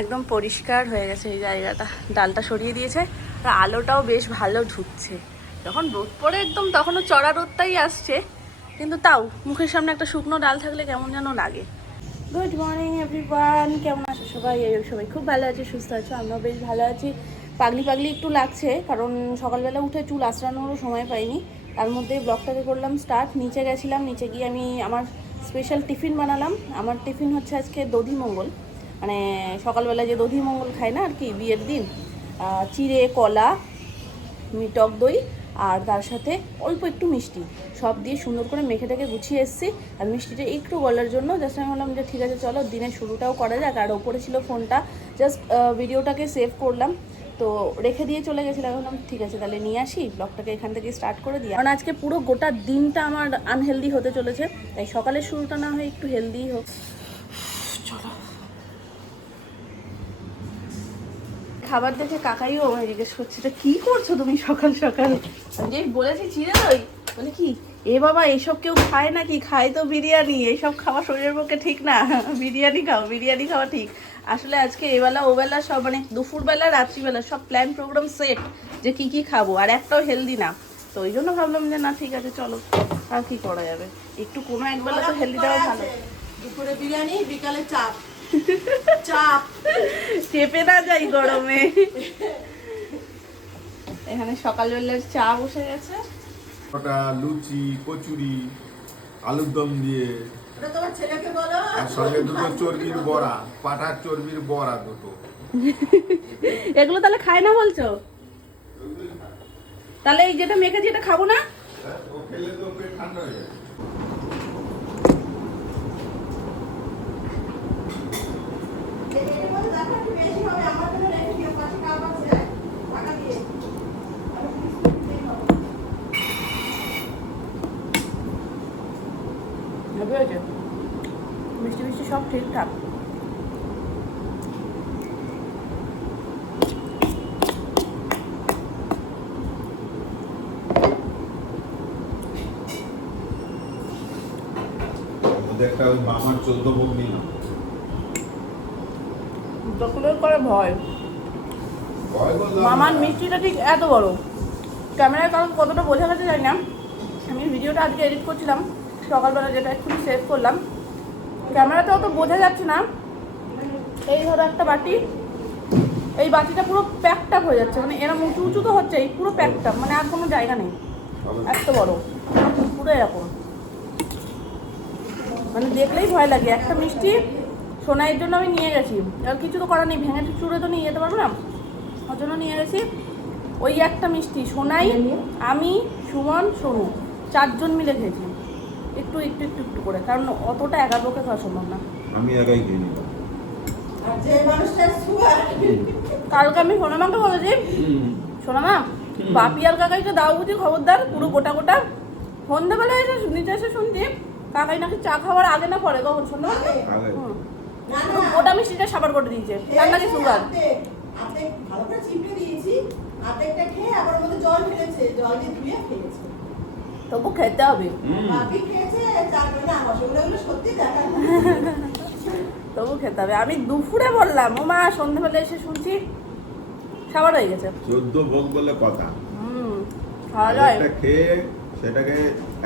একদম পরিষ্কার হয়ে গেছে এই জায়গাটা, ডালটা সরিয়ে দিয়েছে আর আলোটাও বেশ ভালো ঢুকছে। যখন রোদ পড়ে একদম তখনও চড়া রোদটাই আসছে, কিন্তু তাও মুখের সামনে একটা শুকনো ডাল থাকলে কেমন যেন লাগে। গুড মর্নিং এভরিওয়ান, কেমন আছো সবাই? সবাই খুব ভালো আছে, সুস্থ আছো, আমরাও বেশ ভালো আছি। পাগলি পাগলি একটু লাগছে, কারণ সকালবেলা উঠে চুল আঁচড়ানোরও সময় পাইনি। তার মধ্যে ব্লগটাকে করলাম স্টার্ট। নিচে গেছিলাম, নিচে গিয়ে আমি আমার স্পেশাল টিফিন বানালাম। আমার টিফিন হচ্ছে আজকে দধি মঙ্গল, মানে সকালবেলা যে দধি মঙ্গল খায় না আর কি, বিয়ের দিন। চিড়ে, কলা, টক দই আর তার সাথে অল্প একটু মিষ্টি, সব দিয়ে সুন্দর করে মেখে টেকে গুছিয়ে এসেছি। আর মিষ্টিটা একটু গলার জন্য জাস্ট আমি বললাম যে ঠিক আছে চলো দিনের শুরুটাও করা যাক। আর ওপরে ছিল ফোনটা, জাস্ট ভিডিওটাকে সেভ করলাম, তো রেখে দিয়ে চলে গেছিলাম। বললাম ঠিক আছে তাহলে নিয়ে আসি, ব্লগটাকে এখান থেকে স্টার্ট করে দিই। কারণ আজকে পুরো গোটা দিনটা আমার আনহেলদি হতে চলেছে, তাই সকালের শুরুটা না হয় একটু হেলদি হোক। চলো, খাবার দেখে কাকাইও আমায় জিজ্ঞেস করছে এটা কি করছো তুমি সকাল সকাল। আমি যে বলেছি চিড়ে দই, বলে কি এ বাবা এসব কেউ খায় নাকি? খায় তো বিরিয়ানি, এইসব খাওয়া শরীরের পক্ষে ঠিক না। বিরিয়ানি খাও, বিরিয়ানি খাওয়া ঠিক। আসলে আজকে এবেলা ওবেলা সব, মানে দুপুরবেলা রাত্রিবেলা সব প্ল্যান প্রোগ্রাম সেট, যে কি কি খাবো, আর একটাও হেলদি না। তো ওই জন্য ভাবলাম যে না ঠিক আছে চলো, আর কি করা যাবে, একটু কোনো একবেলা তো হেলদি দেওয়া ভালো। দুপুরে বিরিয়ানি, বিকালে চাপ। চাপ চেপে না যাই গরমে। এখানে সকালবেলার চা বসে গেছে, ওটা লুচি, কচুরি, আলুর দম দিয়ে, ওটা তোমার ছেলেকে বলো। আর সঙ্গে দুটো চর্বির বড়া, পাঠার চর্বির বড়া দুটো। এগুলো তাহলে খায় না বলছো? তাহলে এই যেটা মেখেছি এটা খাবো না? ও খেলে তো পেট ঠান্ডা হয়ে যায়। এর মধ্যে দেখো একটু বেশি হবে, আমার জন্য রেখে দিও, পাশে কাপ আছে, টাকা দিয়ে। হেভি হয়েছে, মিষ্টি মিষ্টি সব ঠিকঠাক। ওদের একটা ওই মামার 14 ভোগ নিলাম। দখলের করে ভয়। ভয় করলাম মামার না। মিষ্টিটা ঠিক এত বড়, ক্যামেরার কারণ কতটা বোঝা গেছে জানি না। আমি ভিডিওটা আজকে এডিট করছিলাম সকালবেলা, যেটা এক্ষুনি সেভ করলাম, ক্যামেরাতে অত বোঝা যাচ্ছে না। এই ধরো একটা বাটি, এই বাটিটা পুরো প্যাকটা হয়ে যাচ্ছে, মানে এরকম উঁচু উঁচু তো হচ্ছে, এই পুরো প্যাকটা, মানে আর কোনো জায়গা নেই, এত বড় পুরো এরকম, মানে দেখলেই ভয় লাগে। একটা মিষ্টি সোনাইয়ের জন্য আমি নিয়ে গেছি, আর কিছু তো করার নেই, ভেঙে চুড়ে তো নিয়ে যেতে পারবো না, ওর জন্য নিয়ে গেছি ওই একটা মিষ্টি। সোনাই, আমি, সুমন, সোনু, 4 জন মিলে খেয়েছি, একটু একটু একটু একটু করে, কারণ অতটা একার পক্ষে খাওয়া সম্ভব না। আমি একাই খেয়ে নিলাম। আর যে মানুষটার সুগার, কালকে আমি সোনামাকে বলেছি, সোনামা বাপি আর কাকাইকে দাও বুঝি খবরদার, পুরো গোটা গোটা। সন্ধ্যাবেলা এসে নিচে এসে শুনছি কাকাই নাকি চা খাওয়ার আগে না পরে, কখন সন্ধ্যা আগে না না, গোটা মিষ্টিটা সাবার করে দিয়েছে, তার নাকি সুগার। অর্ধেক ভালো করে চিপড়ে দিয়েছি, অর্ধেকটা খেয়ে আবার ওর মধ্যে জল ফেলেছে, জল দিয়ে ধুয়ে খেয়েছে। তবু খেতে হবে, বাপি খেয়েছে, চার না অসুবিধা হলো সত্যি দেখা না। তবু খেতে হবে। আমি দুপুরে বললাম, ও মা সন্ধ্যাবেলা এসে শুনছি সাবার হয়ে গেছে। 14 ভোগ বলে কথা। খাওয়া যায়। একটা খেয়ে সেটাকে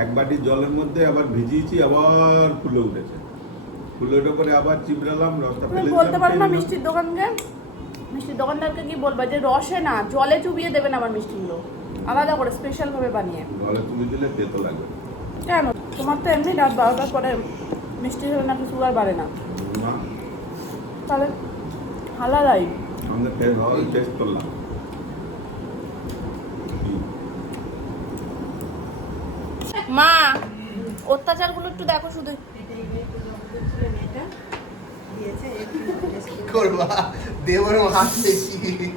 এক বাটি জলের মধ্যে আবার ভিজিয়েছি, আবার ফুলে উঠেছে। ফুলে উঠে পরে আবার চিপড়ালাম, রসটা তুমি ফেলে বলতে পারো না দিলাম। মিষ্টির দোকানকে, মিষ্টির দোকানদারকে কি বলবা যে রসে না জলে চুবিয়ে দেবেন আমার মিষ্টিগুলো, আলাদা করে স্পেশাল ভাবে বানিয়ে। জলে তুলে দিলে তেতো লাগবে কেন? তোমার তো এমনি রাত 12টার পরে মিষ্টি হলে নাকি সুগার বাড়ে না, না। তাহলে আলাদাই। আমাদের টেস্ট করলাম। মা অত্যাচারগুলো একটু দেখো শুধু। করবা দেবর হাত দেখি।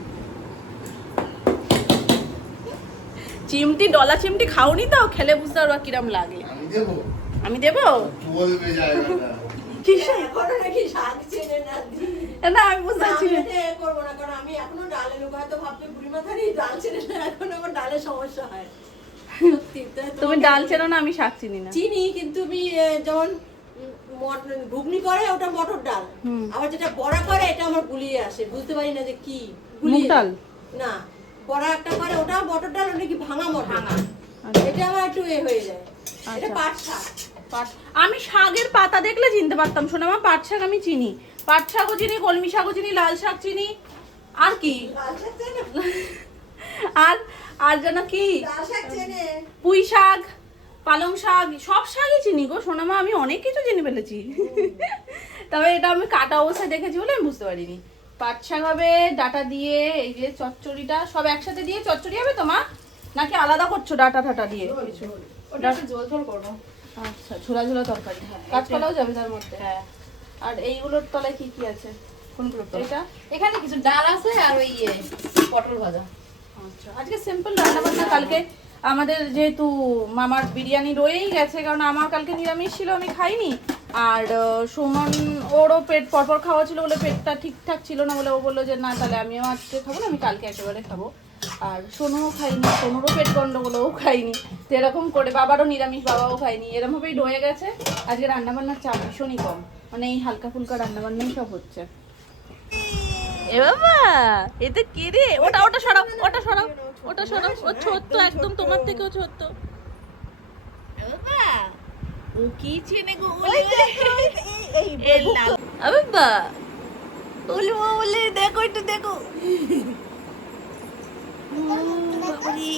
চিমটি, ডলা চিমটি খাওনি তো, খেলে বুঝতে পারবা কিরম লাগে। আমি দেবো, আমি দেবো? বলবে জায়গাটা। এখনো নাকি শাক চেনে না দিই। না আমি বুঝতে পারছি না। আমি এটা করবো না, কারণ আমি এখনো ডালে লোক হয়তো ভাববে বুড়ি মাথারই ডাল চেনে না, এখন আমার ডালের সমস্যা হয়। সত্যি, তুমি ডাল চেনো না, আমি শাক চিনি না। চিনি, কিন্তু আমি যেমন ঘুগনি করে ওটা মটর ডাল, হুম। আবার যেটা বড়া করে এটা আমার গুলিয়ে আসে, বুঝতে পারি না যে কি মুগ ডাল? না, বড়া একটা করে ওটা মটর ডাল, ওটা কি ভাঙা মটর। আচ্ছা। এটা আমার একটু হয়ে যায়। এটা আচ্ছা। পাট শাক। আমি শাকের পাতা দেখলে চিনতে পারতাম, শোনা মা, পাট শাক আমি চিনি, পাট শাকও চিনি, কলমি শাকও চিনি, লাল শাক চিনি, আর কি, লাল শাক চেনে? আর আর যেন কি, লাল শাক চেনে? পুঁই শাক, পালং শাক, সব শাকই চিনি গো সোনামা, আমি অনেক কিছু চিনি ফেলেছি। তবে এটা আমি কাটা অবস্থায় দেখেছি বলে আমি বুঝতে পারিনি। পাট শাক হবে ডাটা দিয়ে, এই যে চচ্চড়িটা সব একসাথে দিয়ে চচ্চড়ি হবে তো মা, নাকি আলাদা করছো ডাটা ঠাটা দিয়ে কিছু? ওটা একটু ঝোল ঝোল করবো। আচ্ছা, ঝোলা ঝোলা তরকারি, কাঁচকলাও যাবে তার মধ্যে। হ্যাঁ। আর এইগুলোর তলায় কি কি আছে? কোনগুলো তো? এটা এখানে কিছু ডাল আছে আর ওই পটল ভাজা। আচ্ছা, আজকে সিম্পল রান্না বান্না। কালকে আমাদের যেহেতু মামার বিরিয়ানি রয়েই গেছে, কারণ আমার কালকে নিরামিষ ছিল, আমি খাইনি। আর সুমন, ওরও পেট পরপর খাওয়া ছিল বলে পেটটা ঠিকঠাক ছিল না বলে ও বললো যে না তাহলে আমিও আজকে খাবো না, আমি কালকে একেবারে খাবো। আর সোনুও খাইনি, সোনুরও পেট গন্ডগোল, ও খাইনি। তো এরকম করে বাবারও নিরামিষ, বাবাও খাইনি, এরকম ভাবেই রয়ে গেছে। আজকে রান্নাবান্নার চাপ ভীষণই কম, মানে এই হালকা ফুলকা রান্নাবান্নাই সব হচ্ছে। এ বাবা, এতে কি রে? ওটা ওটা সরাও, ওটা সরাও, ওটা সরাও, ও ছোট্ট, একদম তোমার থেকেও ছোট্ট। এ বাবা, ও কি চেনে গো? বাবা ওলে ওলে, দেখো একটু দেখো। বাবারি,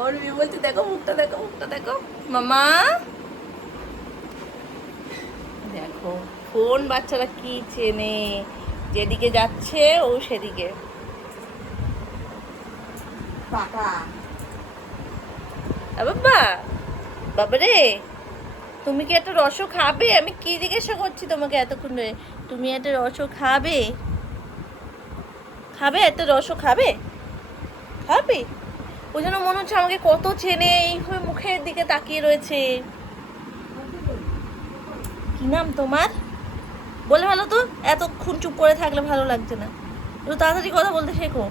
ওর মেয়ে বলছে দেখো মুখটা, দেখো মুখটা, দেখো মামা। দেখো কোন বাচ্চারা কি চেনে, যেদিকে যাচ্ছে ও সেদিকে। পাকা। বাবা, বাবা রে, তুমি কি একটা রসও খাবে? আমি কি জিজ্ঞাসা করছি তোমাকে এতক্ষণ ধরে, তুমি একটা রসও খাবে? খাবে একটা রসও খাবে? খাবে? ওই জন্য মনে হচ্ছে আমাকে কত চেনে, এইভাবে মুখের দিকে তাকিয়ে রয়েছে। কি নাম তোমার? বলে ভালো তো, এতক্ষণ চুপ করে থাকলে ভালো লাগছে না, একটু তাড়াতাড়ি কথা বলতে শেখো।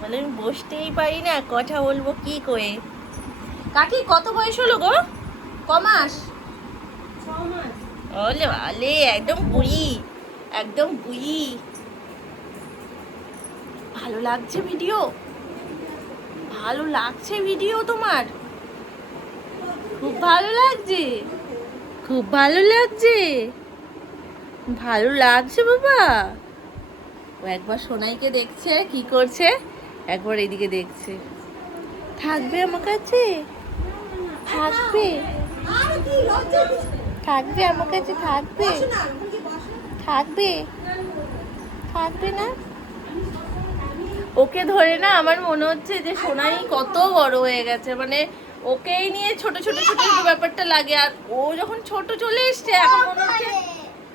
বলে আমি বসতেই পারি না, কথা বলবো কি করে। কাকি কত বয়স হলো গো? কমাস? 6 মাস। ওলে ভালে, একদম বুড়ি, একদম বুড়ি। ভালো লাগছে ভিডিও? ভালো লাগছে ভিডিও তোমার? খুব ভালো লাগছে, খুব ভালো লাগছে, ভালো লাগছে বাবা। ও একবার সোনাইকে দেখছে কি করছে, একবার এইদিকে দেখছে। থাকবে আমার কাছে? থাকবে? আর কি লজ্জা কি? থাকবে আমার কাছে? থাকবে? বসো না, তুমি বসো। থাকবে? থাকবে না? ওকে ধরে না আমার মনে হচ্ছে যে সোনাই কত বড় হয়ে গেছে, মানে ওকেই নিয়ে ছোট ছোট ছোট ছোট ব্যাপারটা লাগে। আর ও যখন ছোট চলে এসছে এখন মনে হচ্ছে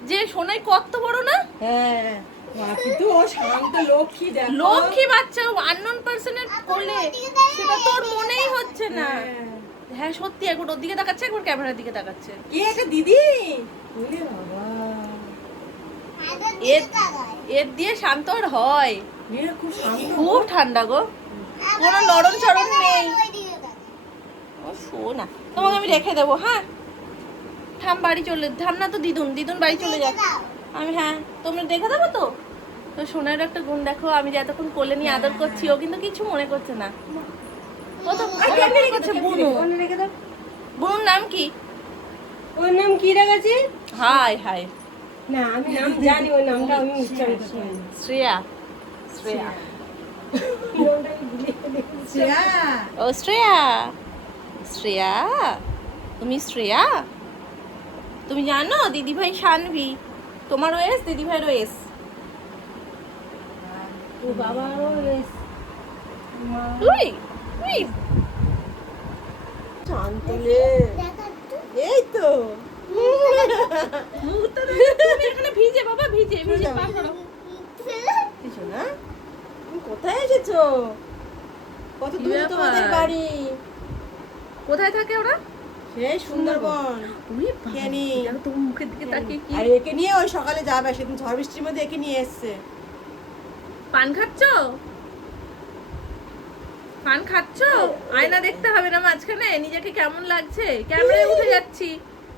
যে সোনাই কত বড় না। হ্যাঁ, মা কিন্তু ও শান্ত লক্ষ্মী, দেখো। লক্ষ্মী বাচ্চা, আননোন পার্সনের কোলে, সেটা তোর মনেই হচ্ছে না। হ্যাঁ সত্যি, একবার ওর দিকে তাকাচ্ছে, একবার ক্যামেরার দিকে তাকাচ্ছে। কে এটা দিদি? ওরে বাবা, এর এর দিয়ে শান্ত আর হয়? মেয়েরা খুব শান্ত। খুব ঠান্ডা গো, কোনো নরম চরম নেই। ও শোনা, তোমাকে আমি রেখে দেবো। হ্যাঁ থাম, বাড়ি চলে থাম না তো, দিদুন দিদুন বাড়ি চলে যাচ্ছে। আমি হ্যাঁ তোমরা দেখে দেবো তো। তো সোনার একটা গুণ দেখো, আমি যে এতক্ষণ কোলে নিয়ে আদর করছি, ও কিন্তু কিছু মনে করছে না। ও তো মনে করছে বুনু। রেখে দাও। বুনুর নাম কি? ওর নাম কি রেখেছি? হাই হাই, না, আমি নাম জানি, ওই নামটা আমি উচ্চারণ করতে পারি না। শ্রেয়া, শ্রেয়া, শ্রেয়া। ও শ্রেয়া, শ্রেয়া, তুমি শ্রেয়া? তুমি জানো দিদিভাই শানভি, তোমার ওয়েস দিদিভাইয়ের ওয়েস। ও বাবারও বেশ তুই তুই শান্ত রে। এই তো মুখটা দেখো, তুমি এখানে ভিজে বাবা, ভিজে ভিজে পা করো। কিছু না। তুমি কোথায় এসেছো? কত কি দূরে ব্যাপার? তোমাদের বাড়ি? কোথায় থাকে ওরা? সেই সুন্দরবন। উই কেনি? দেখো তোমার মুখের দিকে তাকিয়ে কি আর একে নিয়ে ওই সকালে যাবে, সেদিন ঝড় বৃষ্টির মধ্যে একে নিয়ে এসছে। পান খাচ্ছো? পান খাচ্ছো? আয়না দেখতে হবে না মাঝখানে নিজেকে কেমন লাগছে? ক্যামেরায় উঠে যাচ্ছি,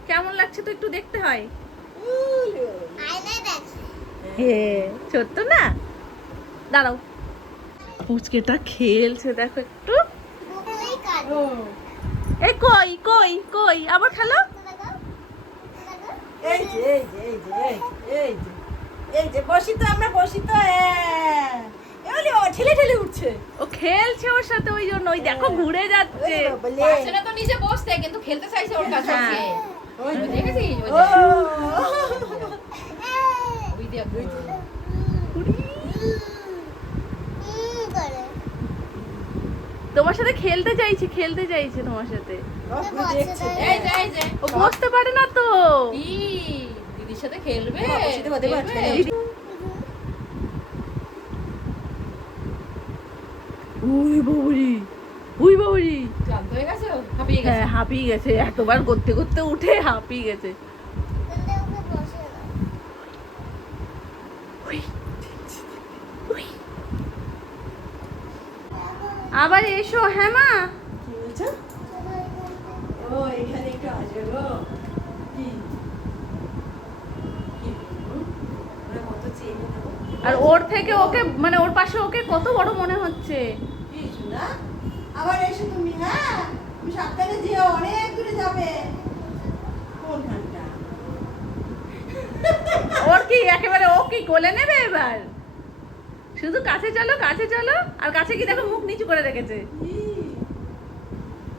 কেমন লাগছে তো একটু দেখতে হয়। আয়নায় দেখ। ছোট্ট না, দাঁড়াও। পুচকেটা খেলছে দেখো একটু। বুকলেই কাট। এই কই কই কই আবার খেলো। দেখো। দেখো। এই যে এই যে এই যে এই যে এই যে বসি তো আমরা বসি তো এগুলি ও ঠেলে ঠেলে উঠছে। ও খেলছে ওর সাথে, ওই জন্য ওই দেখো ঘুরে যাচ্ছে। পারছে না তো নিচে বসতে, কিন্তু খেলতে চাইছে ওর কাছে। হ্যাঁ। ওই দেখেছিস? ওই ও ওই দেখ। করে। তোমার সাথে খেলতে চাইছে তোমার সাথে। দেখছে এই যে এই যে। ও বসতে পারে না তো। কি দিদির সাথে খেলবে? দেবা, বসে দেবা, দেবা, খেলবে? ঠেলে। উই বাবুরি, উই বাবুরি। ক্লান্ত হয়ে গেছে ও? হাঁপিয়ে গেছে? হ্যাঁ হাঁপিয়ে গেছে, এতবার করতে করতে উঠে হাঁপিয়ে গেছে। তাহলে ওকে বসে দাও। We, we. আবার এসো। হ্যাঁ মা। কি বলছো? ও এখানে একটু আসবে গো। কি কি আমরা কত চেয়ে নেবো। আর ওর থেকে ওকে মানে ওর পাশে ওকে কত বড় মনে হচ্ছে। কিছু না, আবার এসো তুমি। হ্যাঁ তুমি সাবধানে যেও, অনেক দূরে যাবে। কোনখানটা? ওর কি একেবারে ও কি কোলে নেবে এবার? শুধু কাছে চলো কাছে চলো, আর কাছে কি দেখো মুখ নিচু করে রেখেছে। ই,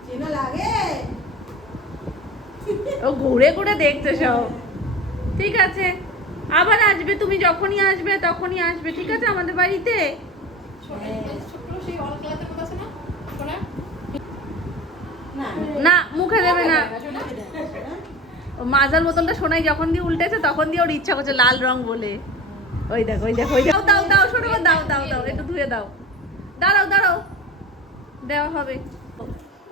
চেনা লাগে। ও ঘুরে ঘুরে দেখছে সব। ঠিক আছে, আবার আসবে, তুমি যখনই আসবে তখনই আসবে, ঠিক আছে আমাদের বাড়িতে। ছোট্ট সেই অলক্লাতে মতো আছে না? শোনা? না না মুখে দেবে না। শোনা? ও মাজার বোতলটা সোনাই যখন দিয়ে উল্টেছে তখন দিয়ে ওর ইচ্ছা করছে লাল রং বলে। ওই দেখো ওই দেখো ওই দেখো। দাও দাও শোনো, দাও দাও দাও একটু ধুয়ে দাও। দাঁড়াও দাঁড়াও, দেওয়া হবে।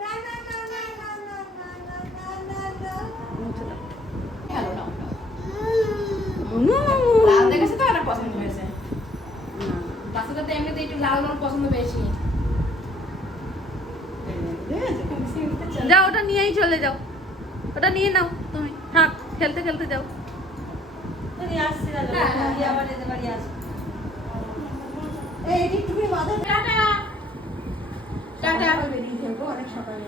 না না না না না না না না না না না। মুছে দাও। খেলো না ওটা। উম। লাল দেখেছে তো আমার পছন্দ হয়েছে। বাচ্চাদের তো এমনিতে একটু লাল রং পছন্দ বেশি। যাও ওটা নিয়েই চলে যাও, ওটা নিয়ে নাও তুমি, থাক খেলতে খেলতে যাও। তুমি আসছি না, হ্যাঁ, হ্যাঁ, তুমি আবার এদের বাড়ি আসো। এই একটু মাথা টাটা টাটা। বেরিয়ে যাবো অনেক সকালে।